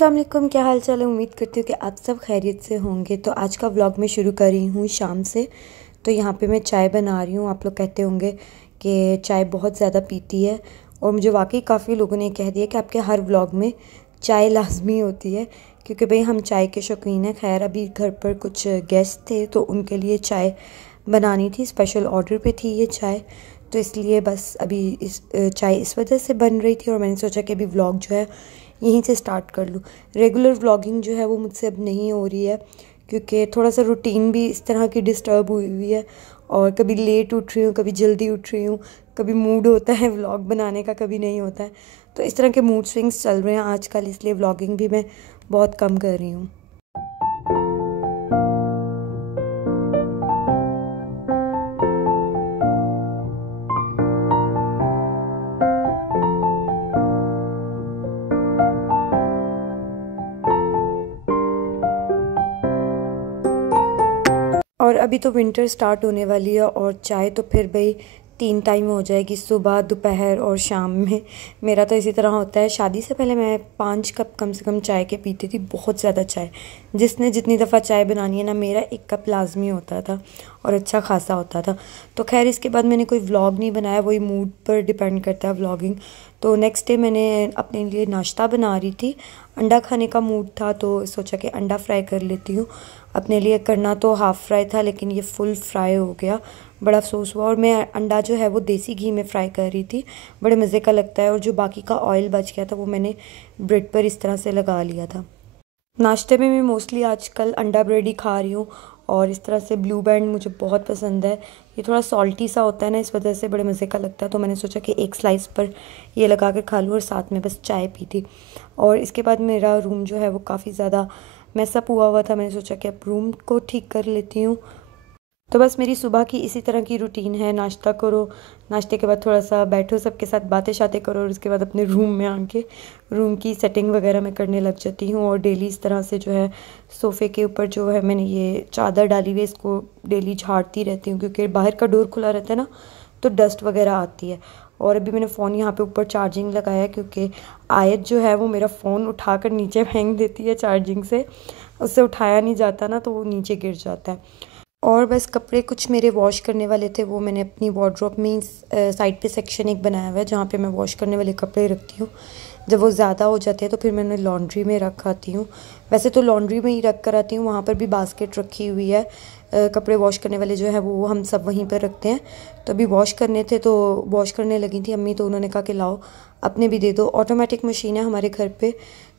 अस्सलाम वालेकुम, क्या हाल चाल है। उम्मीद करती हूँ कि आप सब खैरियत से होंगे। तो आज का व्लॉग मैं शुरू कर रही हूँ शाम से। तो यहाँ पे मैं चाय बना रही हूँ। आप लोग कहते होंगे कि चाय बहुत ज़्यादा पीती है, और मुझे वाकई काफ़ी लोगों ने कह दिया कि आपके हर व्लॉग में चाय लाजमी होती है, क्योंकि भाई हम चाय के शौकीन हैं। खैर अभी घर पर कुछ गेस्ट थे तो उनके लिए चाय बनानी थी, स्पेशल ऑर्डर पे थी ये चाय, तो इसलिए बस अभी चाय इस वजह से बन रही थी। और मैंने सोचा कि अभी व्लॉग जो है यहीं से स्टार्ट कर लूँ। रेगुलर व्लॉगिंग जो है वो मुझसे अब नहीं हो रही है, क्योंकि थोड़ा सा रूटीन भी इस तरह की डिस्टर्ब हुई हुई है, और कभी लेट उठ रही हूँ, कभी जल्दी उठ रही हूँ, कभी मूड होता है व्लॉग बनाने का, कभी नहीं होता है। तो इस तरह के मूड स्विंग्स चल रहे हैं आजकल, इसलिए व्लॉगिंग भी मैं बहुत कम कर रही हूँ। और अभी तो विंटर स्टार्ट होने वाली है, और चाय तो फिर भाई 3 टाइम हो जाएगी, सुबह, दोपहर और शाम में। मेरा तो इसी तरह होता है। शादी से पहले मैं 5 कप कम से कम चाय के पीती थी, बहुत ज़्यादा चाय। जिसने जितनी दफ़ा चाय बनानी है ना, मेरा 1 कप लाजमी होता था और अच्छा खासा होता था। तो खैर इसके बाद मैंने कोई व्लॉग नहीं बनाया, वही मूड पर डिपेंड करता है व्लॉगिंग। तो नेक्स्ट डे मैंने अपने लिए नाश्ता बना रही थी, अंडा खाने का मूड था तो सोचा कि अंडा फ्राई कर लेती हूँ। अपने लिए करना तो हाफ फ्राई था, लेकिन ये फुल फ्राई हो गया, बड़ा अफसोस हुआ। और मैं अंडा जो है वो देसी घी में फ्राई कर रही थी, बड़े मज़े का लगता है। और जो बाकी का ऑयल बच गया था वो मैंने ब्रेड पर इस तरह से लगा लिया था। नाश्ते में मैं मोस्टली आजकल अंडा ब्रेड ही खा रही हूँ, और इस तरह से ब्लू बैंड मुझे बहुत पसंद है। ये थोड़ा सॉल्टी सा होता है ना, इस वजह से बड़े मज़े का लगता है। तो मैंने सोचा कि एक स्लाइस पर ये लगा के खा लूँ, और साथ में बस चाय पी थी। और इसके बाद मेरा रूम जो है वो काफ़ी ज़्यादा मैसअप हुआ हुआ था। मैंने सोचा कि अब रूम को ठीक कर लेती हूँ। तो बस मेरी सुबह की इसी तरह की रूटीन है। नाश्ता करो, नाश्ते के बाद थोड़ा सा बैठो, सबके साथ बातें शातें करो, और उसके बाद अपने रूम में आके रूम की सेटिंग वगैरह मैं करने लग जाती हूँ। और डेली इस तरह से जो है सोफ़े के ऊपर जो है मैंने ये चादर डाली हुई है, इसको डेली झाड़ती रहती हूँ, क्योंकि बाहर का डोर खुला रहता है ना, तो डस्ट वगैरह आती है। और अभी मैंने फ़ोन यहाँ पे ऊपर चार्जिंग लगाया है, क्योंकि आयत जो है वो मेरा फ़ोन उठाकर नीचे फेंक देती है चार्जिंग से, उससे उठाया नहीं जाता ना, तो वो नीचे गिर जाता है। और बस कपड़े कुछ मेरे वॉश करने वाले थे, वो मैंने अपनी वार्डरोब में साइड पे सेक्शन एक बनाया हुआ है, जहाँ पे मैं वॉश करने वाले कपड़े रखती हूँ। जब वो ज़्यादा हो जाते हैं तो फिर मैं उन्हें लॉन्ड्री में रख आती हूँ। वैसे तो लॉन्ड्री में ही रख कर आती हूँ, वहाँ पर भी बास्केट रखी हुई है। कपड़े वॉश करने वाले जो है वो हम सब वहीं पर रखते हैं। तो अभी वॉश करने थे तो वॉश करने लगी थी अम्मी, तो उन्होंने कहा कि लाओ अपने भी दे दो। ऑटोमेटिक मशीन है हमारे घर पे,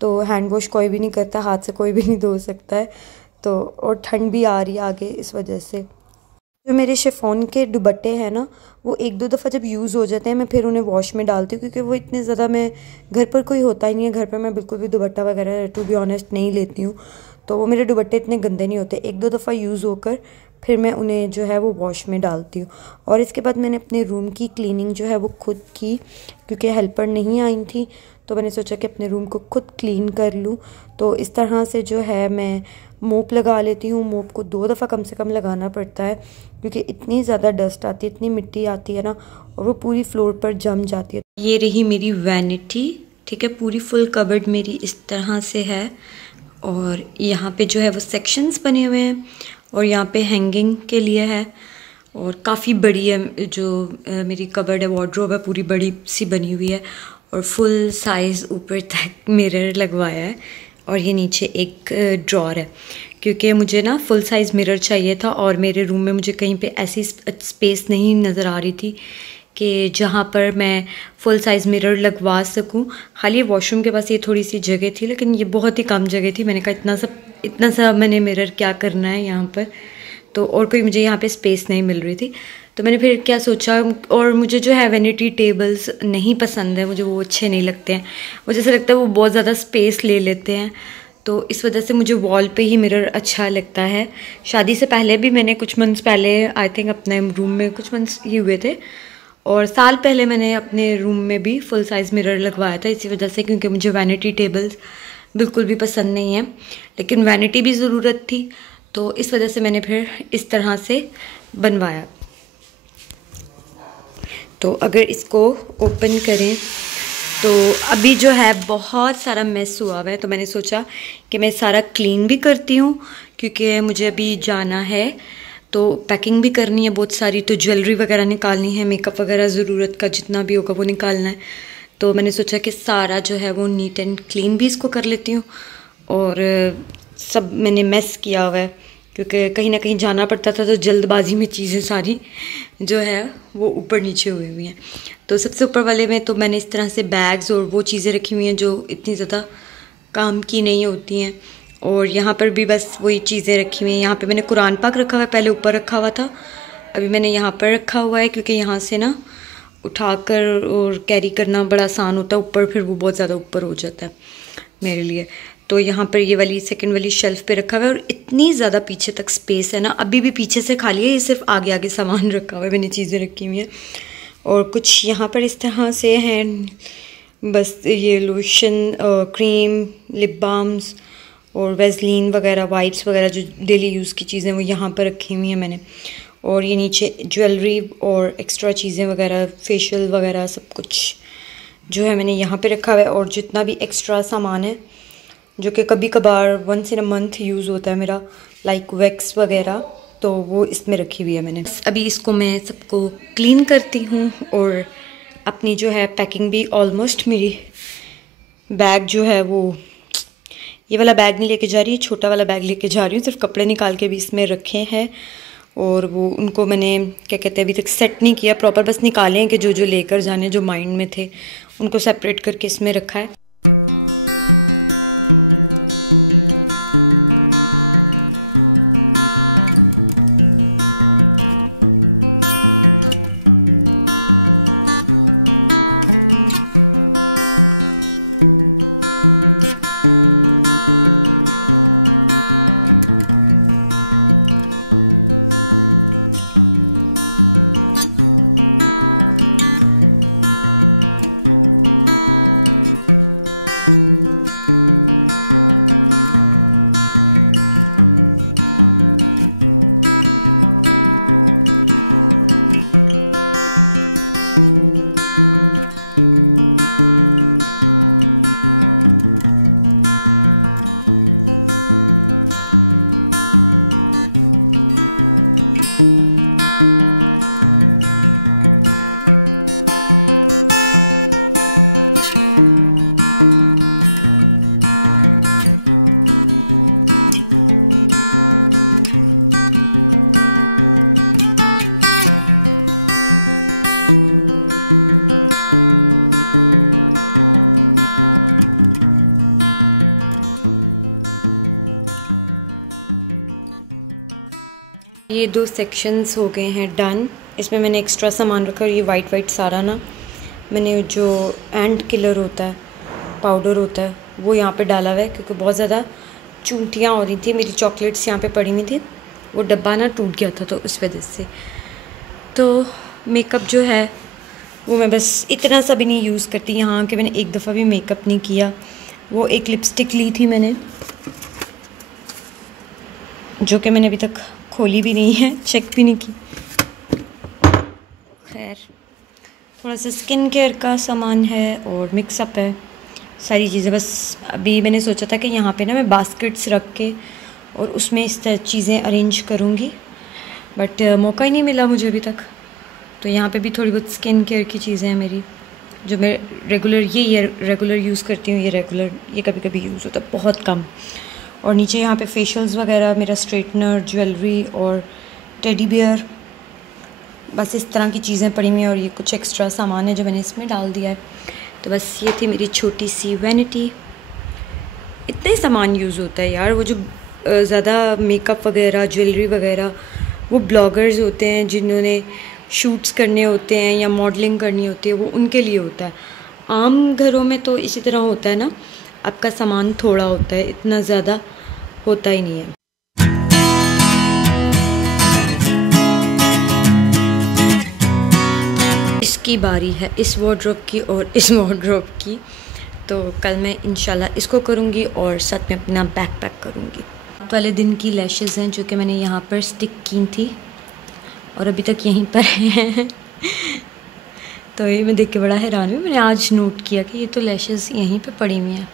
तो हैंड वॉश कोई भी नहीं करता, हाथ से कोई भी नहीं धो सकता है। तो और ठंड भी आ रही है आगे, इस वजह से जो मेरे शिफॉन के दुपट्टे हैं ना, वो 1-2 दफ़ा जब यूज़ हो जाते हैं मैं फिर उन्हें वॉश में डालती हूँ, क्योंकि वो इतने ज़्यादा, मैं घर पर कोई होता ही नहीं है, घर पर मैं बिल्कुल भी दुपट्टा वगैरह टू बी ऑनेस्ट नहीं लेती हूँ। तो वो मेरे दुपट्टे इतने गंदे नहीं होते, 1-2 दफ़ा यूज़ होकर फिर मैं उन्हें जो है वो वॉश में डालती हूँ। और इसके बाद मैंने अपने रूम की क्लीनिंग जो है वो खुद की, क्योंकि हेल्पर नहीं आई थी, तो मैंने सोचा कि अपने रूम को खुद क्लीन कर लूँ। तो इस तरह से जो है मैं मोप लगा लेती हूँ। मोप को 2 दफ़ा कम से कम लगाना पड़ता है, क्योंकि इतनी ज़्यादा डस्ट आती है, इतनी मिट्टी आती है ना, और वो पूरी फ्लोर पर जम जाती है। ये रही मेरी वैनिटी, ठीक है, पूरी फुल कवर्ड मेरी इस तरह से है। और यहाँ पे जो है वो सेक्शंस बने हुए हैं, और यहाँ पे हैंगिंग के लिए है। और काफ़ी बड़ी है जो मेरी कवर्ड है, वार्डरोब है, पूरी बड़ी सी बनी हुई है। और फुल साइज़ ऊपर तक मिरर लगवाया है, और ये नीचे एक ड्रॉर है, क्योंकि मुझे ना फुल साइज़ मिरर चाहिए था। और मेरे रूम में मुझे कहीं पे ऐसी स्पेस नहीं नज़र आ रही थी कि जहाँ पर मैं फुल साइज़ मिरर लगवा सकूं। खाली वॉशरूम के पास ये थोड़ी सी जगह थी, लेकिन ये बहुत ही कम जगह थी। मैंने कहा इतना सा मैंने मिरर क्या करना है यहाँ पर, तो और कोई मुझे यहाँ पे स्पेस नहीं मिल रही थी। तो मैंने फिर क्या सोचा, और मुझे जो है वैनिटी टेबल्स नहीं पसंद है, मुझे वो अच्छे नहीं लगते हैं। मुझे ऐसा लगता है वो बहुत ज़्यादा स्पेस ले लेते हैं, तो इस वजह से मुझे वॉल पे ही मिरर अच्छा लगता है। शादी से पहले भी मैंने कुछ मंथ्स पहले आई थिंक अपने रूम में कुछ मंथ्स ही हुए थे, और साल पहले मैंने अपने रूम में भी फुल साइज़ मिरर लगवाया था, इसी वजह से, क्योंकि मुझे वैनिटी टेबल्स बिल्कुल भी पसंद नहीं है, लेकिन वैनिटी भी ज़रूरत थी, तो इस वजह से मैंने फिर इस तरह से बनवाया। तो अगर इसको ओपन करें तो अभी जो है बहुत सारा मेस हुआ हुआ है, तो मैंने सोचा कि मैं सारा क्लीन भी करती हूँ, क्योंकि मुझे अभी जाना है तो पैकिंग भी करनी है बहुत सारी, तो ज्वेलरी वगैरह निकालनी है, मेकअप वगैरह ज़रूरत का जितना भी होगा वो निकालना है। तो मैंने सोचा कि सारा जो है वो नीट एंड क्लीन भी इसको कर लेती हूँ। और सब मैंने मेस किया हुआ है क्योंकि कहीं ना कहीं जाना पड़ता था, तो जल्दबाजी में चीज़ें सारी जो है वो ऊपर नीचे हुई हुई हैं। तो सबसे ऊपर वाले में तो मैंने इस तरह से बैग्स और वो चीज़ें रखी हुई हैं जो इतनी ज़्यादा काम की नहीं होती हैं। और यहाँ पर भी बस वही चीज़ें रखी हुई हैं। यहाँ पे मैंने कुरान पाक रखा हुआ है, पहले ऊपर रखा हुआ था, अभी मैंने यहाँ पर रखा हुआ है क्योंकि यहाँ से ना उठाकर और कैरी करना बड़ा आसान होता है, ऊपर फिर वो बहुत ज़्यादा ऊपर हो जाता है मेरे लिए। तो यहाँ पर ये वाली सेकंड वाली शेल्फ पे रखा हुआ है और इतनी ज़्यादा पीछे तक स्पेस है ना, अभी भी पीछे से खाली है, ये सिर्फ आगे आगे सामान रखा हुआ है, मैंने चीज़ें रखी हुई हैं। और कुछ यहाँ पर इस तरह से हैं, बस ये लोशन, क्रीम, लिप बाम्स और वेजलीन वगैरह, वाइप्स वगैरह जो डेली यूज़ की चीज़ें वो यहाँ पर रखी हुई हैं मैंने। और ये नीचे ज्वेलरी और एक्स्ट्रा चीज़ें वगैरह, फेशियल वगैरह सब कुछ जो है मैंने यहाँ पे रखा हुआ है। और जितना भी एक्स्ट्रा सामान है जो कि कभी कभार once in a month use होता है मेरा, लाइक वैक्स वगैरह, तो वो इसमें रखी हुई है मैंने। अभी इसको मैं सबको क्लीन करती हूँ और अपनी जो है पैकिंग भी ऑलमोस्ट, मेरी बैग जो है वो, ये वाला बैग नहीं लेके जा रही है, छोटा वाला बैग लेके जा रही हूँ, सिर्फ कपड़े निकाल के भी इसमें रखे हैं। और वो उनको मैंने क्या कहते हैं अभी तक सेट नहीं किया प्रॉपर, बस निकाले हैं कि जो जो लेकर जाने, जो माइंड में थे उनको सेपरेट करके इसमें रखा है। ये 2 सेक्शंस हो गए हैं डन। इसमें मैंने एक्स्ट्रा सामान रखा, ये वाइट सारा ना मैंने जो एंड किलर होता है, पाउडर होता है, वो यहाँ पे डाला हुआ है क्योंकि बहुत ज़्यादा चूंटियाँ हो रही थी, मेरी चॉकलेट्स यहाँ पे पड़ी हुई थी, वो डब्बा ना टूट गया था तो उस वजह से। तो मेकअप जो है वो मैं बस इतना सा भी नहीं यूज़ करती, यहाँ के मैंने एक दफ़ा भी मेकअप नहीं किया। वो एक लिपस्टिक ली थी मैंने जो कि मैंने अभी तक खोली भी नहीं है, चेक भी नहीं की। खैर थोड़ा सा स्किन केयर का सामान है और मिक्सअप है, सारी चीज़ें। बस अभी मैंने सोचा था कि यहाँ पे ना मैं बास्केट्स रख के और उसमें इस तरह चीज़ें अरेंज करूँगी, बट मौका ही नहीं मिला मुझे अभी तक। तो यहाँ पे भी थोड़ी बहुत स्किन केयर की चीज़ें हैं मेरी जो मैं रेगुलर यूज़ करती हूँ। ये कभी कभी यूज़ होता है, बहुत कम। और नीचे यहाँ पे फेशियल्स वगैरह, मेरा स्ट्रेटनर, ज्वेलरी और टेडी बियर, बस इस तरह की चीज़ें पड़ी हुई हैं। और ये कुछ एक्स्ट्रा सामान है जो मैंने इसमें डाल दिया है। तो बस ये थी मेरी छोटी सी वैनिटी। इतना ही सामान यूज़ होता है यार। वो जो ज़्यादा मेकअप वगैरह, ज्वेलरी वगैरह, वो ब्लॉगर्स होते हैं जिन्होंने शूट्स करने होते हैं या मॉडलिंग करनी होती है, वो उनके लिए होता है। आम घरों में तो इसी तरह होता है ना, आपका सामान थोड़ा होता है, इतना ज़्यादा होता ही नहीं है। इसकी बारी है इस वार्डरोब की और इस वार्डरोब की, तो कल मैं इंशाल्लाह इसको करूँगी और साथ में अपना बैकपैक करूँगी। वाले दिन की लैशेज़ हैं जो कि मैंने यहाँ पर स्टिक की थी और अभी तक यहीं पर हैं। तो ये मैं देख के बड़ा हैरान हुई। मैंने आज नोट किया कि ये तो लैशेस यहीं पे पड़ी हुई हैं।